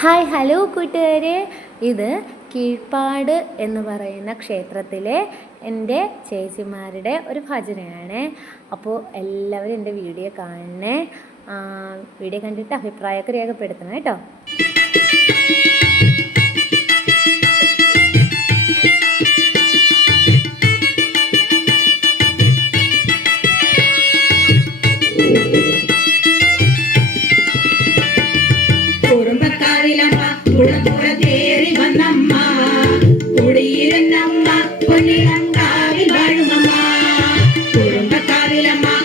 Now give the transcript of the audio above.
Hi hello കൂട്ടുകാരെ. ഇത് കീഴ്പാട് എന്ന് പറയുന്ന ക്ഷേത്രത്തിലെ എന്റെ ചേച്ചിമാരുടെ ഒരു ഭജനയാണ്. അപ്പോൾ എല്ലാവരും എന്റെ വീഡിയോ കാണണേ. വീഡിയോ കണ്ടിട്ട് അഭിപ്രായമൊക്കെ രേഖപ്പെടുത്തണം കേട്ടോ. கோயிலம்மா குளம்புற தேறி வந்தம்மா. குடியிருந்தம்மா பொன்னிலங்காவில் வாழுமம்மா. குடும்ப காவிலம்மா